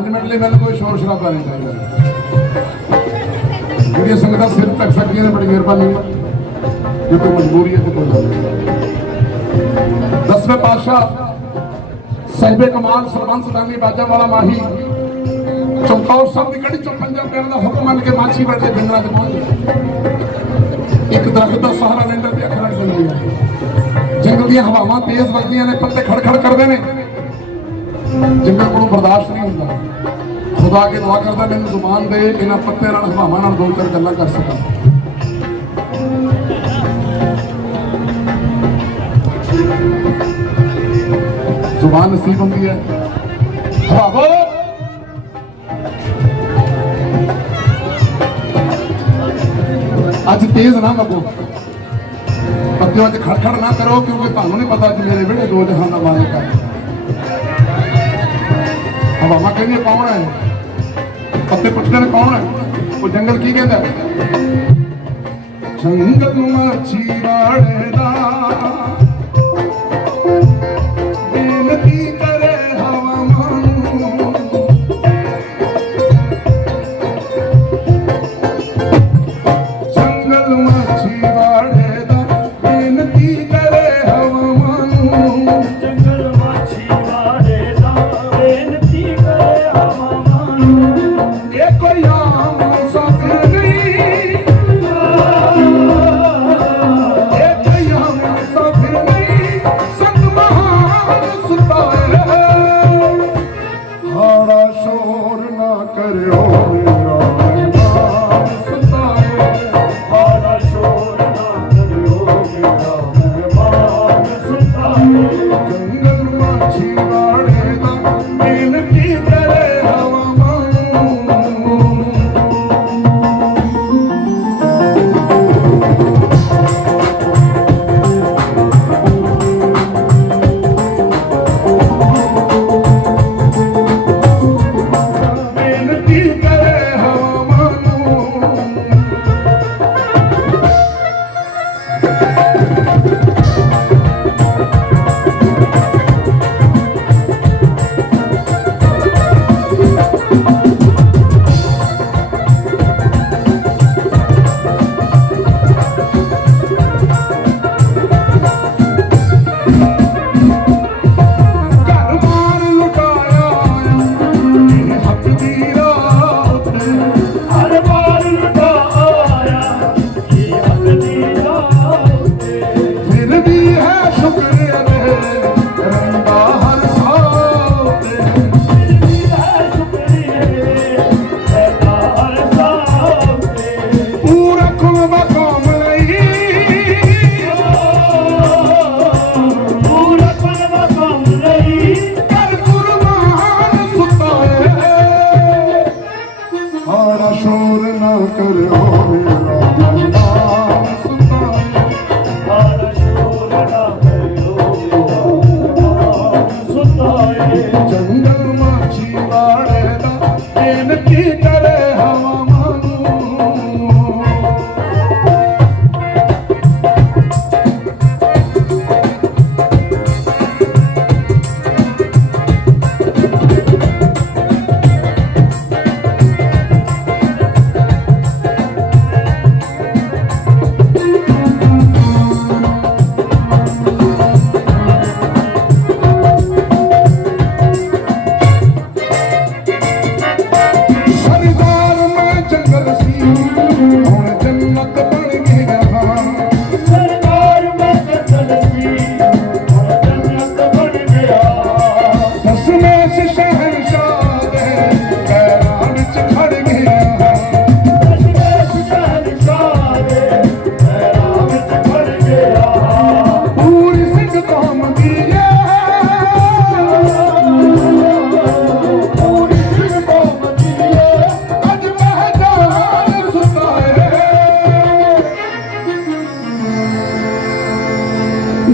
5 minute ਲਈ ਮੈਨੂੰ ਕੋਈ ਸ਼ੋਰ ਸ਼ਰਾਬਾ ਨਹੀਂ ਚਾਹੀਦਾ। ਜਿਹੜੀਆਂ ਸੰਗਤਾਂ ਸਿਰ ਤੱਕ ਸਕਦੀਆਂ ਨੇ, ਬੜੀ ਮਿਹਰਬਾਨੀ। ਜੇ ਕੋਈ ਮਜਬੂਰੀ ਹੈ, ਤੇ ਕੋਈ ਗੱਲ ਦਸਵੇਂ ਪਾਤਸ਼ਾਹ, ਸਹਿਬੇ ਕਮਾਲ ਸਰਬੰਸ ਦਾਨੀ ਬਾਜਾ ਵਾਲਾ ਮਾਹੀ ਚਮਕੌਰ ਸਾਹਿਬ ਦੀ ਗੜੀ ਚੋਂ ਪੰਜਾਂ ਪਿਆਰ ਦਾ ਹੁਕਮ ਮੰਨ ਕੇ ਮਾਛੀ ਵੜਦੇ ਬਿੰਦਰਾ ਤੇ ਪਹੁੰਚ ਇੱਕ ਦਰਖਤ ਦਾ ਸਹਾਰਾ ਲੈਂਦਾ ਤੇ ਅੱਖ ਲੱਗ ਜਾਂਦੀ ਜੰਗਲ ਦੀਆਂ ਹਵਾਵਾਂ ਤੇਜ਼ ਵੱਜਦੀਆਂ ਨੇ, ਪੱਤੇ ਖੜਖੜ ਕਰਦੇ ਨੇ। ਜੰਗਲ ਕੋਲੋਂ ਬਰਦਾਸ਼ਤ ਨਹੀਂ ਹੁੰਦਾ, ਖੁਦਾ ਕੇ ਦੁਆ ਕਰਦਾ, ਮੈਨੂੰ ਜ਼ੁਬਾਨ ਦੇ ਇਹਨਾਂ ਪੱਤਿਆਂ ਨਾਲ, ਹਵਾਵਾਂ ਨਾਲ ਦੋ ਚਾਰ ਗੱਲਾਂ ਕਰ ਸਕਾਂ। ਜ਼ੁਬਾਨ ਨਸੀਬ ਹੁੰਦੀ ਹੈ। ਹਵਾਵੋ! ਅੱਜ ਤੇਜ਼ ਨਾ ਮਗੋ ਪੱਤਿਆਂ 'ਚ ਖੜਖੜ ਨਾ ਕਰੋ, ਕਿਉਂਕਿ ਤੁਹਾਨੂੰ ਨਹੀਂ ਪਤਾ ਕਿ ਮੇਰੇ ਵਿਹੜੇ ਦੋ ਜਹਾਨਾਂ ਦਾ ਮਾਲਕ ਹੈ ਹਵਾਵਾਂ ਕਹਿੰਦੀਆਂ ਕੌਣ ਹੈ? ਪੱਤੇ ਪੁੱਛਣ ਨੇ ਕੌਣ ਹੈ? ਉਹ ਜੰਗਲ ਕੀ ਕਹਿੰਦਾ ਜੰਗਲ ਮਾਛੀ ਵਾੜੇ ਦਾ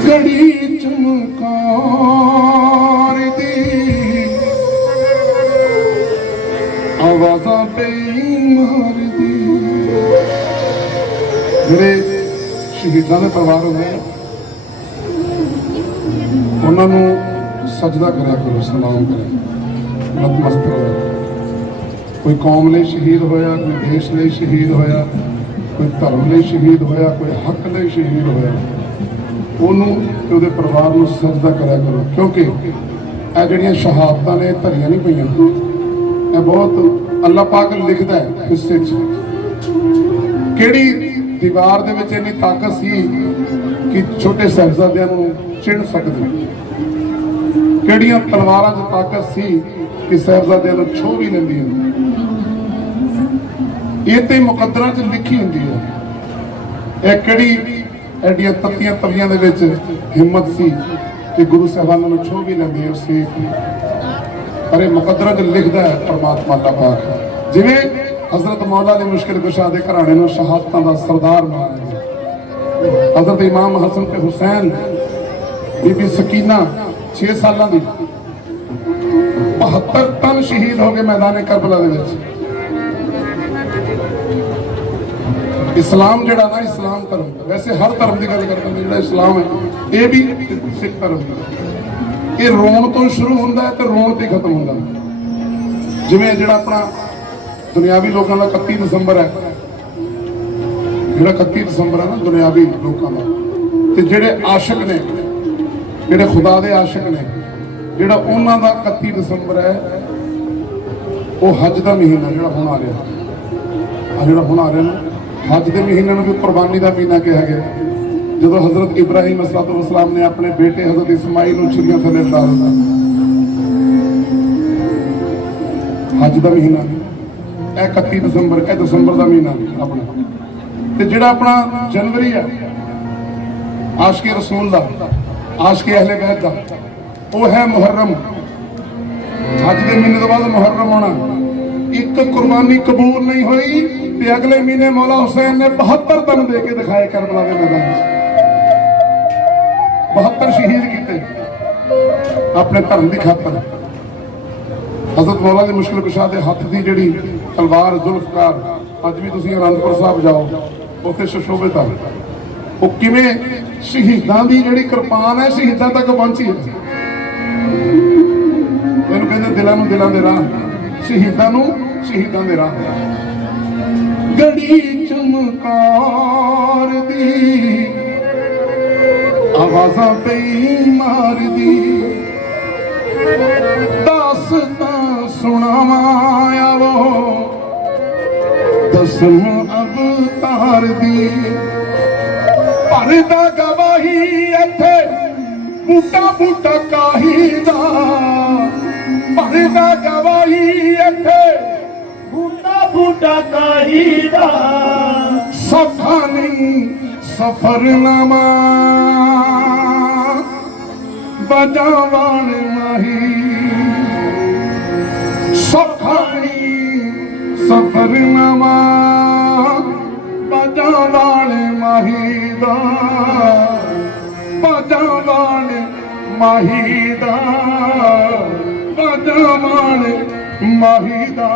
ਗੜੀ ਚਮਕਾਰ ਦੀ ਆਵਾਜ਼ਾਂ ਬੇਈਮਾਨ ਦੀ। ਜਿਹੜੇ ਸ਼ਹੀਦਾਂ ਦੇ ਪਰਿਵਾਰ ਹੁੰਦੇ ਉਹਨਾਂ ਨੂੰ ਸਜਦਾ ਕਰਿਆ ਕਰੋ ਸਲਾਮ ਕਰਿਆ ਨਤਮਸਤਕ ਹੋਇਆ ਕੋਈ ਕੌਮ ਲਈ ਸ਼ਹੀਦ ਹੋਇਆ, ਕੋਈ ਦੇਸ਼ ਲਈ ਸ਼ਹੀਦ ਹੋਇਆ, ਕੋਈ ਧਰਮ ਲਈ ਸ਼ਹੀਦ ਹੋਇਆ, ਕੋਈ ਹੱਕ ਲਈ ਸ਼ਹੀਦ ਹੋਇਆ। ਉਹਨੂੰ ਤੇ ਉਹਦੇ ਪਰਿਵਾਰ ਨੂੰ ਸਜਦਾ ਕਰਿਆ ਕਰੋ। ਕਿਉਂਕਿ ਇਹ ਜਿਹੜੀਆਂ ਸ਼ਹਾਦਤਾਂ ਨੇ, ਇਹ ਧਰੀਆਂ ਨਹੀਂ ਪਈਆਂ। ਇਹ ਬਹੁਤ ਅੱਲਾਹ ਪਾਕ ਲਿਖਦਾ ਹੈ ਹਿੱਸੇ 'ਚ। ਕਿਹੜੀ ਦੀਵਾਰ ਦੇ ਵਿੱਚ ਇੰਨੀ ਤਾਕਤ ਸੀ ਕਿ ਛੋਟੇ ਸਾਹਿਬਜ਼ਾਦਿਆਂ ਨੂੰ ਚਿਣ ਸਕਦੇ? ਕਿਹੜੀਆਂ ਤਲਵਾਰਾਂ 'ਚ ਤਾਕਤ ਸੀ ਕਿ ਸਾਹਿਬਜ਼ਾਦਿਆਂ ਨੂੰ ਛੋਹ ਵੀ ਲੈਂਦੀਆਂ ਇਹ ਤੇ ਮੁਕੱਦਰਾਂ 'ਚ ਲਿਖੀ ਹੁੰਦੀ ਹੈ। ਇਹ ਕਿਹੜੀ ਐਡੀਆਂ ਤੱਤੀਆਂ ਤਵੀਆਂ ਦੇ ਵਿੱਚ ਹਿੰਮਤ ਸੀ ਕਿ ਗੁਰੂ ਸਾਹਿਬਾਨਾਂ ਨੂੰ ਛੋਹ ਵੀ ਲੈਂਦੇ ਸੀ ਪਰ ਇਹ ਮੁਕੱਦਰਾਂ 'ਚ ਲਿਖਦਾ ਹੈ ਪਰਮਾਤਮਾ ਦਾ ਪਾਕ ਜਿਵੇਂ ਹਜ਼ਰਤ ਮੌਲਾ ਦੀ ਮੁਸ਼ਕਿਲ ਕੁਸ਼ਾ ਦੇ ਘਰਾਣੇ ਨੂੰ ਸ਼ਹਾਦਤਾਂ ਦਾ ਸਰਦਾਰ ਬਣਾਇਆ ਹਜ਼ਰਤ ਇਮਾਮ ਹਸਨ ਤੇ ਹੁਸੈਨ, ਬੀਬੀ ਸਕੀਨਾ 6 ਸਾਲਾਂ ਦੀ। 72 ਤਨ ਸ਼ਹੀਦ ਹੋ ਗਏ ਮੈਦਾਨ ਕਰਬਲਾ ਦੇ ਵਿੱਚ। ਇਸਲਾਮ ਜਿਹੜਾ ਨਾ, ਇਸਲਾਮ ਧਰਮ ਵੈਸੇ ਹਰ ਧਰਮ ਦੀ ਗੱਲ ਕਰਦੇ ਨੇ ਜਿਹੜਾ ਇਸਲਾਮ ਹੈ, ਇਹ ਵੀ ਸਿੱਖ ਧਰਮ ਦਾ। ਇਹ ਰੋਣ ਤੋਂ ਸ਼ੁਰੂ ਹੁੰਦਾ ਹੈ ਤੇ ਰੋਣ ਤੇ ਖਤਮ ਹੁੰਦਾ ਜਿਵੇਂ ਜਿਹੜਾ ਆਪਣਾ ਦੁਨਿਆਵੀ ਲੋਕਾਂ ਦਾ 31 ਦਸੰਬਰ ਹੈ। ਜਿਹੜਾ 31 ਦਸੰਬਰ ਹੈ ਨਾ, ਦੁਨਿਆਵੀ ਲੋਕਾਂ ਦਾ। ਤੇ ਜਿਹੜੇ ਆਸ਼ਿਕ ਨੇ, ਜਿਹੜੇ ਖੁਦਾ ਦੇ ਆਸ਼ਿਕ ਨੇ, ਜਿਹੜਾ ਉਹਨਾਂ ਦਾ 31 ਦਸੰਬਰ ਹੈ, ਉਹ ਹੱਜ ਦਾ ਮਹੀਨਾ ਜਿਹੜਾ ਹੁਣ ਆ ਰਿਹਾ। ਆ ਜਿਹੜਾ ਹੁਣ ਆ ਰਿਹਾ ਨਾ ਹੱਜ ਦੇ ਮਹੀਨੇ ਨੂੰ ਵੀ ਕੁਰਬਾਨੀ ਦਾ ਮਹੀਨਾ ਕਿਹਾ ਗਿਆ। ਜਦੋਂ ਹਜ਼ਰਤ ਇਬਰਾਹੀਮ ਅਸਲਾਤੁਲ ਨੇ ਆਪਣੇ ਬੇਟੇ ਹਜ਼ਰਤ ਇਸਮਾਈਲ ਨੂੰ ਛੁਰੀਆਂ ਥੱਲੇ ਲਾ ਦਿੱਤਾ ਹੱਜ ਦਾ ਮਹੀਨਾ ਇਹ 31 ਦਸੰਬਰ, ਇਹ ਦਸੰਬਰ ਦਾ ਮਹੀਨਾ ਆਪਣਾ। ਤੇ ਜਿਹੜਾ ਆਪਣਾ ਜਨਵਰੀ ਹੈ ਆਸ਼ਕੇ ਰਸੂਲ ਦਾ, ਆਸ਼ਕੇ ਅਹਲੇ ਬੈਤ ਦਾ, ਉਹ ਹੈ ਮੁਹਰਮ ਅੱਜ ਦੇ ਮਹੀਨੇ ਤੋਂ ਬਾਅਦ ਮੁਹਰਮ ਆਉਣਾ ਇੱਕ ਕੁਰਬਾਨੀ ਕਬੂਲ ਨਹੀਂ ਹੋਈ ਤੇ ਅਗਲੇ ਮਹੀਨੇ ਮੌਲਾ ਹੁਸੈਨ ਨੇ 72 ਤਨ ਦੇ ਕੇ ਦਿਖਾਏ ਕਰਬਲਾ ਦੇ ਮੈਦਾਨ 72 ਸ਼ਹੀਦ ਕੀਤੇ ਆਪਣੇ ਧਰਮ ਦੀ ਖਾਤਰ। ਹਜ਼ਰਤ ਮੌਲਾ ਦੀ ਮੁਸ਼ਕਿਲ ਕੁਸ਼ਾ ਦੇ ਹੱਥ ਦੀ ਜਿਹੜੀ ਤਲਵਾਰ, ਜ਼ੁਲਫਕਾਰ, ਅੱਜ ਵੀ ਤੁਸੀਂ ਅਨੰਦਪੁਰ ਸਾਹਿਬ ਜਾਓ, ਉੱਥੇ ਸੁਸ਼ੋਭਿਤ ਆ। ਉਹ ਕਿਵੇਂ ਸ਼ਹੀਦਾਂ ਦੀ ਜਿਹੜੀ ਕਿਰਪਾਨ ਹੈ, ਸ਼ਹੀਦਾਂ ਤੱਕ ਪਹੁੰਚੀ ਹੈ। ਇਹਨੂੰ ਕਹਿੰਦੇ ਦਿਲਾਂ ਨੂੰ ਦਿਲਾਂ ਦੇ ਰਾਹ। ਸ਼ਹੀਦਾਂ ਨੂੰ ਸ਼ਹੀਦਾਂ ਦੇ ਰਾਹ ਗੜੀ ਚਮਕਾਰ ਦੀ, ਆਵਾਜ਼ਾਂ ਪਈ ਮਾਰਦੀ। ਦਾਸਤਾਂ ਸੁਣਾਵਾਂ ਆਵੋ ਦਸਮ ਅਵਤਾਰ ਦੀ ਭਰਦਾ ਗਵਾਹੀ ਇੱਥੇ ਬੂਟਾ ਬੂਟਾ ਕਾਹੀ ਦਾ। ਭਰਦਾ ਗਵਾਹੀ ਇੱਥੇ। ਬੂਟਾ ਬੂਟਾ ਕਾਹੀਦਾ ਸਫਾ ਨਹੀਂ ਸਫਰਨਾਮਾ। ਬਜਾਵਣ ਮਾਹੀ। ਸਫਾ ਨਹੀਂ ਸਫਰਨਾਮਾ। ਬਜਾਵਣ ਮਾਹੀ ਦਾ। ਬਜਾਵਣ ਮਾਹੀ ਦਾ। ਮਾਣ ਮਾਹੀ ਦਾ।